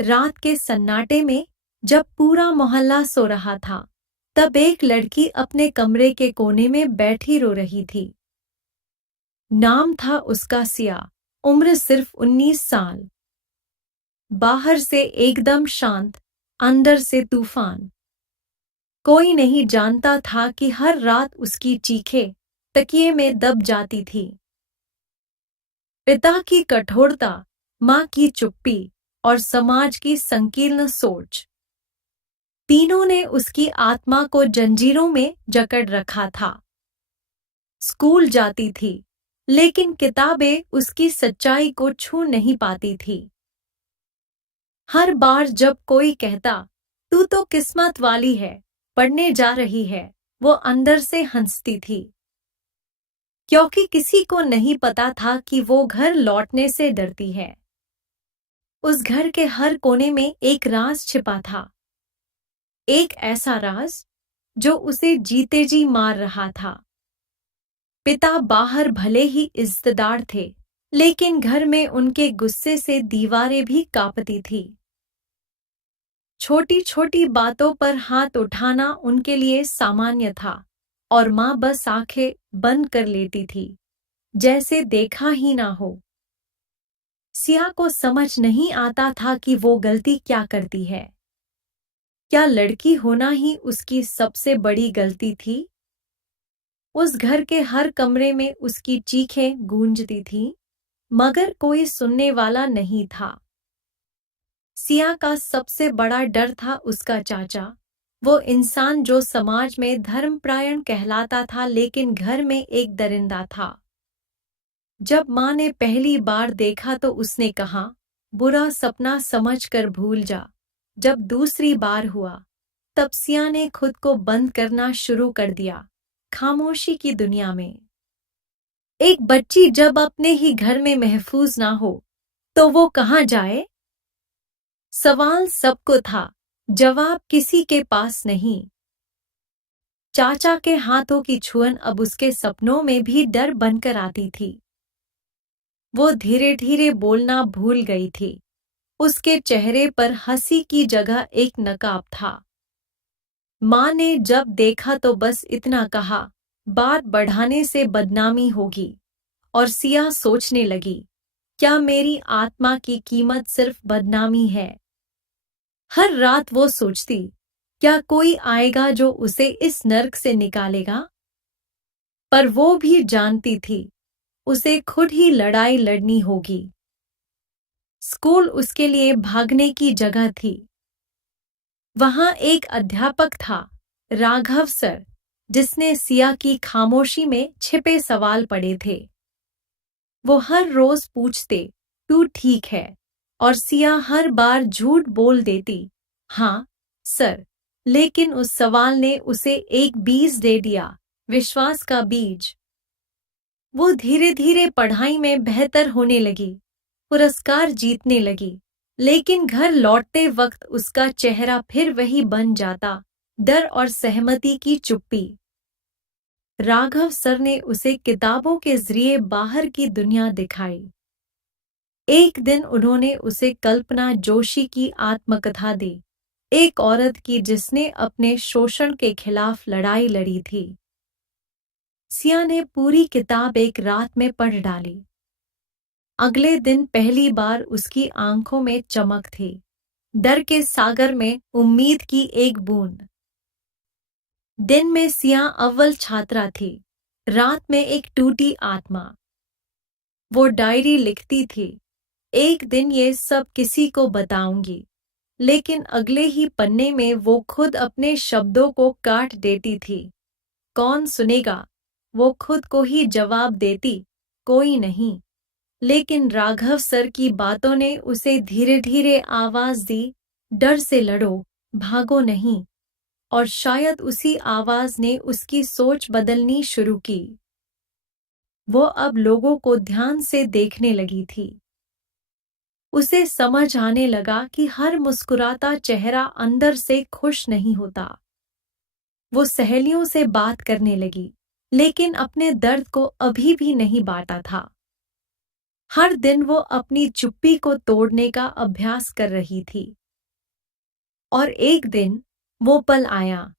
रात के सन्नाटे में जब पूरा मोहल्ला सो रहा था, तब एक लड़की अपने कमरे के कोने में बैठी रो रही थी। नाम था उसका सिया, उम्र सिर्फ 19 साल। बाहर से एकदम शांत, अंदर से तूफान। कोई नहीं जानता था कि हर रात उसकी चीखें तकिए में दब जाती थी। पिता की कठोरता, माँ की चुप्पी और समाज की संकीर्ण सोच, तीनों ने उसकी आत्मा को जंजीरों में जकड़ रखा था। स्कूल जाती थी, लेकिन किताबें उसकी सच्चाई को छू नहीं पाती थी। हर बार जब कोई कहता, तू तो किस्मत वाली है, पढ़ने जा रही है, वो अंदर से हंसती थी। क्योंकि किसी को नहीं पता था कि वो घर लौटने से डरती है। उस घर के हर कोने में एक राज छिपा था। एक ऐसा राज जो उसे जीते जी मार रहा था। पिता बाहर भले ही इज्जतदार थे, लेकिन घर में उनके गुस्से से दीवारें भी कांपती थी। छोटी छोटी बातों पर हाथ उठाना उनके लिए सामान्य था, और माँ बस आंखें बंद कर लेती थी, जैसे देखा ही ना हो। सिया को समझ नहीं आता था कि वो गलती क्या करती है। क्या लड़की होना ही उसकी सबसे बड़ी गलती थी? उस घर के हर कमरे में उसकी चीखें गूंजती थीं, मगर कोई सुनने वाला नहीं था। सिया का सबसे बड़ा डर था उसका चाचा, वो इंसान जो समाज में धर्मपरायण कहलाता था, लेकिन घर में एक दरिंदा था। जब माँ ने पहली बार देखा तो उसने कहा, बुरा सपना समझकर भूल जा। जब दूसरी बार हुआ, तब सिया ने खुद को बंद करना शुरू कर दिया, खामोशी की दुनिया में। एक बच्ची जब अपने ही घर में महफूज ना हो, तो वो कहाँ जाए? सवाल सबको था, जवाब किसी के पास नहीं। चाचा के हाथों की छुअन अब उसके सपनों में भी डर बनकर आती थी। वो धीरे धीरे बोलना भूल गई थी। उसके चेहरे पर हंसी की जगह एक नकाब था। माँ ने जब देखा तो बस इतना कहा, बात बढ़ाने से बदनामी होगी। और सिया सोचने लगी, क्या मेरी आत्मा की कीमत सिर्फ बदनामी है? हर रात वो सोचती, क्या कोई आएगा जो उसे इस नर्क से निकालेगा? पर वो भी जानती थी, उसे खुद ही लड़ाई लड़नी होगी। स्कूल उसके लिए भागने की जगह थी। वहां एक अध्यापक था, राघव सर, जिसने सिया की खामोशी में छिपे सवाल पढ़े थे। वो हर रोज पूछते, तू ठीक है? और सिया हर बार झूठ बोल देती, हाँ सर। लेकिन उस सवाल ने उसे एक बीज दे दिया, विश्वास का बीज। वो धीरे धीरे पढ़ाई में बेहतर होने लगी, पुरस्कार जीतने लगी, लेकिन घर लौटते वक्त उसका चेहरा फिर वही बन जाता, डर और सहमति की चुप्पी। राघव सर ने उसे किताबों के जरिए बाहर की दुनिया दिखाई। एक दिन उन्होंने उसे कल्पना जोशी की आत्मकथा दी, एक औरत की जिसने अपने शोषण के खिलाफ लड़ाई लड़ी थी। सिया ने पूरी किताब एक रात में पढ़ डाली। अगले दिन पहली बार उसकी आंखों में चमक थी, डर के सागर में उम्मीद की एक बूंद। दिन में सिया अव्वल छात्रा थी, रात में एक टूटी आत्मा। वो डायरी लिखती थी, एक दिन ये सब किसी को बताऊंगी, लेकिन अगले ही पन्ने में वो खुद अपने शब्दों को काट देती थी। कौन सुनेगा? वो खुद को ही जवाब देती, कोई नहीं। लेकिन राघव सर की बातों ने उसे धीरे धीरे आवाज दी, डर से लड़ो, भागो नहीं। और शायद उसी आवाज ने उसकी सोच बदलनी शुरू की। वो अब लोगों को ध्यान से देखने लगी थी। उसे समझ आने लगा कि हर मुस्कुराता चेहरा अंदर से खुश नहीं होता। वो सहेलियों से बात करने लगी, लेकिन अपने दर्द को अभी भी नहीं बांटा था। हर दिन वो अपनी चुप्पी को तोड़ने का अभ्यास कर रही थी। और एक दिन वो पल आया।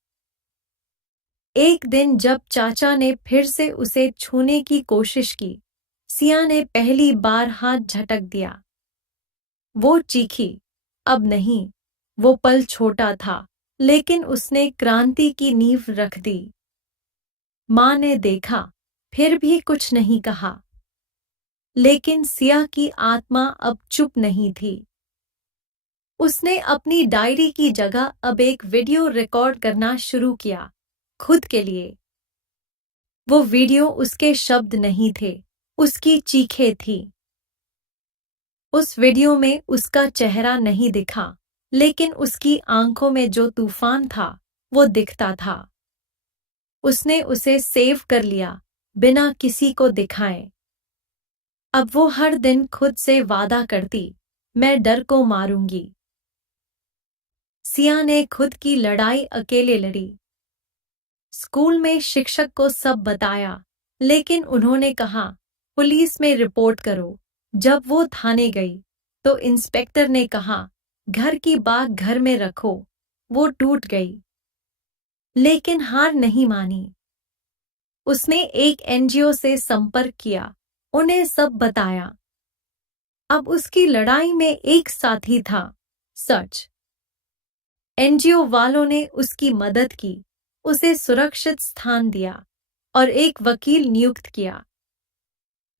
एक दिन जब चाचा ने फिर से उसे छूने की कोशिश की, सिया ने पहली बार हाथ झटक दिया। वो चीखी, अब नहीं। वो पल छोटा था, लेकिन उसने क्रांति की नींव रख दी। माँ ने देखा, फिर भी कुछ नहीं कहा। लेकिन सिया की आत्मा अब चुप नहीं थी। उसने अपनी डायरी की जगह अब एक वीडियो रिकॉर्ड करना शुरू किया, खुद के लिए। वो वीडियो उसके शब्द नहीं थे, उसकी चीखें थी। उस वीडियो में उसका चेहरा नहीं दिखा, लेकिन उसकी आंखों में जो तूफान था, वो दिखता था। उसने उसे सेव कर लिया, बिना किसी को दिखाए। अब वो हर दिन खुद से वादा करती, मैं डर को मारूंगी। सिया ने खुद की लड़ाई अकेले लड़ी। स्कूल में शिक्षक को सब बताया, लेकिन उन्होंने कहा, पुलिस में रिपोर्ट करो। जब वो थाने गई, तो इंस्पेक्टर ने कहा, घर की बात घर में रखो। वो टूट गई, लेकिन हार नहीं मानी। उसने एक एनजीओ से संपर्क किया, उन्हें सब बताया। अब उसकी लड़ाई में एक साथी था, सच। एनजीओ वालों ने उसकी मदद की, उसे सुरक्षित स्थान दिया और एक वकील नियुक्त किया।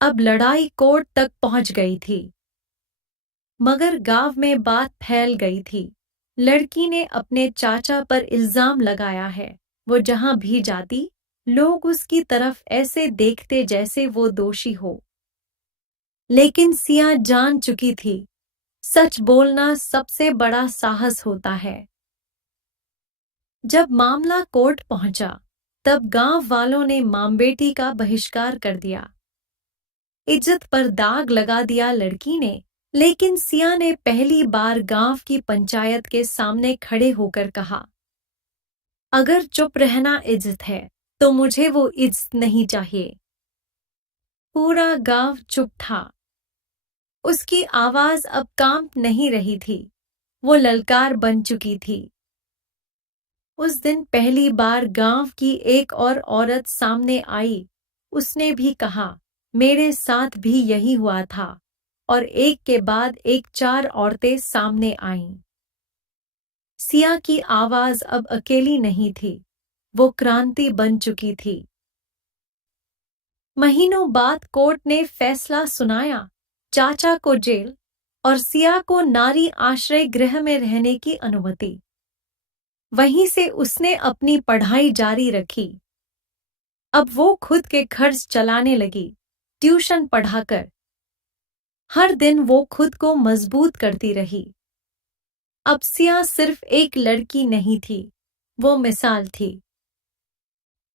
अब लड़ाई कोर्ट तक पहुंच गई थी। मगर गांव में बात फैल गई थी। लड़की ने अपने चाचा पर इल्जाम लगाया है। वो जहां भी जाती, लोग उसकी तरफ ऐसे देखते जैसे वो दोषी हो। लेकिन सिया जान चुकी थी, सच बोलना सबसे बड़ा साहस होता है। जब मामला कोर्ट पहुंचा, तब गांव वालों ने मां बेटी का बहिष्कार कर दिया। इज्जत पर दाग लगा दिया लड़की ने। लेकिन सिया ने पहली बार गांव की पंचायत के सामने खड़े होकर कहा, अगर चुप रहना इज्जत है, तो मुझे वो इज्जत नहीं चाहिए। पूरा गांव चुप था। उसकी आवाज अब कांप नहीं रही थी, वो ललकार बन चुकी थी। उस दिन पहली बार गांव की एक और औरत सामने आई। उसने भी कहा, मेरे साथ भी यही हुआ था। और एक के बाद एक 4 औरतें सामने आईं। सिया की आवाज अब अकेली नहीं थी, वो क्रांति बन चुकी थी। महीनों बाद कोर्ट ने फैसला सुनाया, चाचा को जेल और सिया को नारी आश्रय गृह में रहने की अनुमति। वहीं से उसने अपनी पढ़ाई जारी रखी। अब वो खुद के खर्च चलाने लगी, ट्यूशन पढ़ाकर। हर दिन वो खुद को मजबूत करती रही। अब सिया सिर्फ एक लड़की नहीं थी, वो मिसाल थी।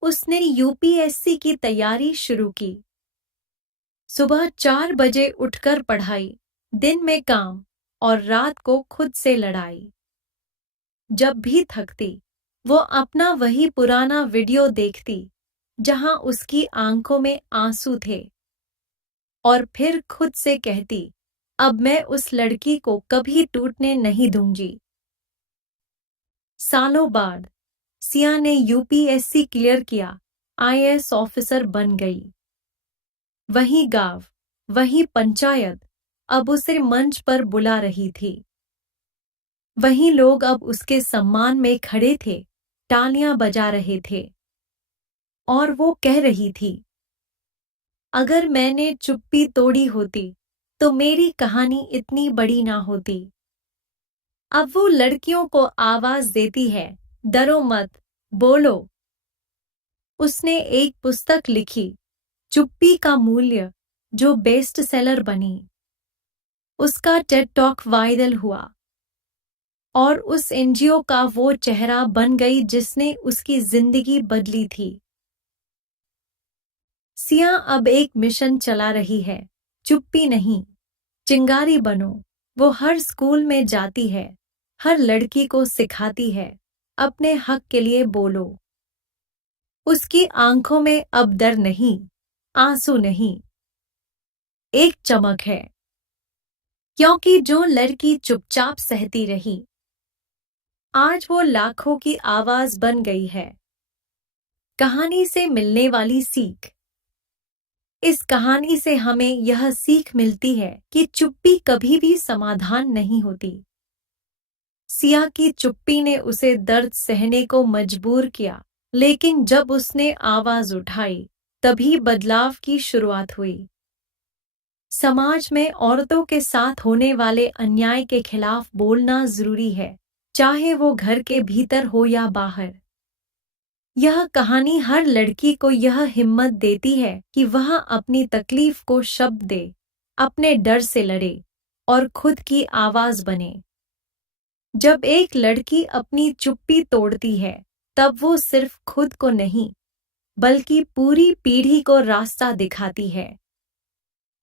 उसने यूपीएससी की तैयारी शुरू की। सुबह 4 बजे उठकर पढ़ाई, दिन में काम और रात को खुद से लड़ाई। जब भी थकती, वो अपना वही पुराना वीडियो देखती, जहां उसकी आंखों में आंसू थे। और फिर खुद से कहती, अब मैं उस लड़की को कभी टूटने नहीं दूंगी। सालों बाद सिया ने यूपीएससी क्लियर किया, आईएएस ऑफिसर बन गई। वही गांव, वही पंचायत अब उसे मंच पर बुला रही थी। वही लोग अब उसके सम्मान में खड़े थे, तालियां बजा रहे थे। और वो कह रही थी, अगर मैंने चुप्पी तोड़ी होती, तो मेरी कहानी इतनी बड़ी ना होती। अब वो लड़कियों को आवाज देती है, डरो मत, बोलो। उसने एक पुस्तक लिखी, चुप्पी का मूल्य, जो बेस्ट सेलर बनी। उसका टेड टॉक वायरल हुआ और उस एनजीओ का वो चेहरा बन गई जिसने उसकी जिंदगी बदली थी। सिया अब एक मिशन चला रही है, चुप्पी नहीं, चिंगारी बनो। वो हर स्कूल में जाती है, हर लड़की को सिखाती है, अपने हक के लिए बोलो। उसकी आंखों में अब डर नहीं, आंसू नहीं, एक चमक है, क्योंकि जो लड़की चुपचाप सहती रही, आज वो लाखों की आवाज बन गई है। कहानी से मिलने वाली सीख। इस कहानी से हमें यह सीख मिलती है कि चुप्पी कभी भी समाधान नहीं होती। सिया की चुप्पी ने उसे दर्द सहने को मजबूर किया, लेकिन जब उसने आवाज उठाई, तभी बदलाव की शुरुआत हुई। समाज में औरतों के साथ होने वाले अन्याय के खिलाफ बोलना जरूरी है, चाहे वो घर के भीतर हो या बाहर। यह कहानी हर लड़की को यह हिम्मत देती है कि वह अपनी तकलीफ को शब्द दे, अपने डर से लड़े और खुद की आवाज बने। जब एक लड़की अपनी चुप्पी तोड़ती है, तब वो सिर्फ खुद को नहीं, बल्कि पूरी पीढ़ी को रास्ता दिखाती है।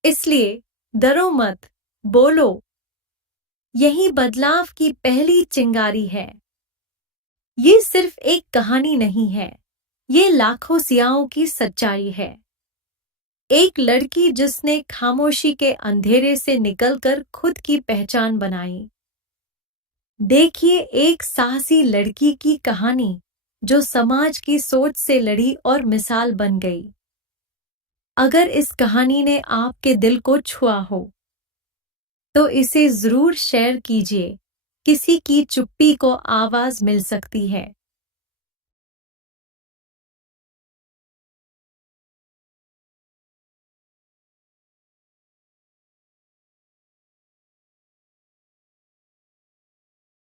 इसलिए डरो मत, बोलो। यही बदलाव की पहली चिंगारी है। ये सिर्फ एक कहानी नहीं है, ये लाखों सियाओं की सच्चाई है। एक लड़की जिसने खामोशी के अंधेरे से निकलकर खुद की पहचान बनाई। देखिए एक साहसी लड़की की कहानी, जो समाज की सोच से लड़ी और मिसाल बन गई। अगर इस कहानी ने आपके दिल को छुआ हो, तो इसे जरूर शेयर कीजिए। किसी की चुप्पी को आवाज मिल सकती है।